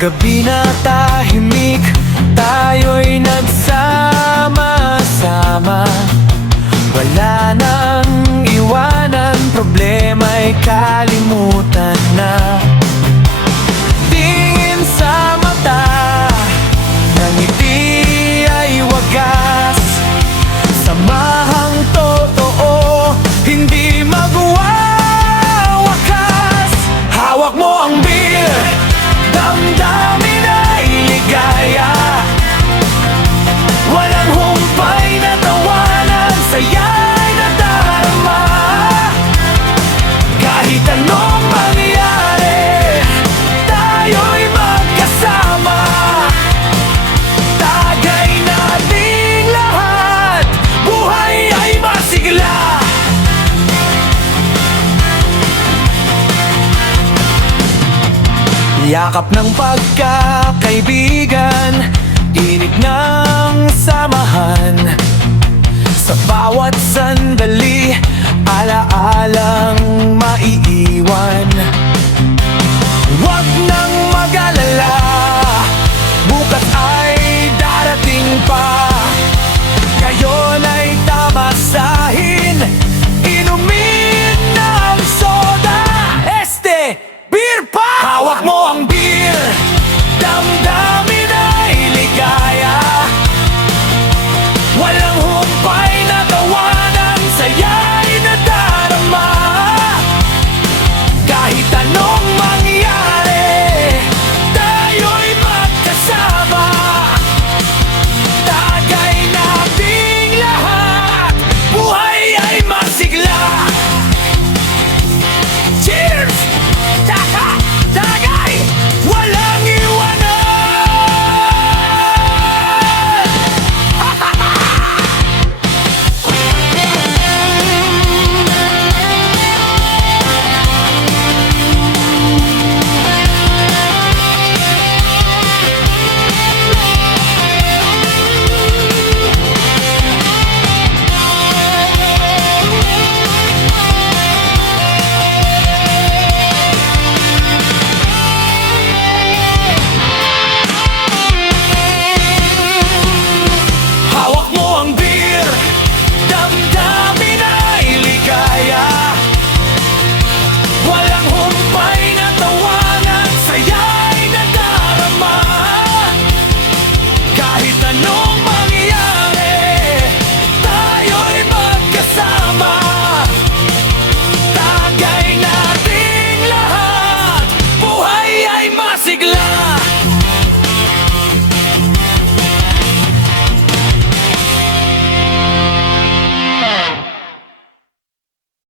gabi na tahimik, tayo'y nagsama-sama. Wala nang iwanan, problema'y kalimutan na. Tingin sa mata, ng ngiti ay wagas. Samahang totoo, hindi magwawakas. Hawak mo ang beer, damdamin ay ligaya. Walang humpay na tawanan, saya'y nadarama. Kahit anong mangyari, tayo'y magkasama. Tagay nating lahat, buhay ay masigla. Yakap ng pagkakaibigan, inig ng samahan. Sa bawat sandali, alaalang maiiwan. Huwag nang mag-alala,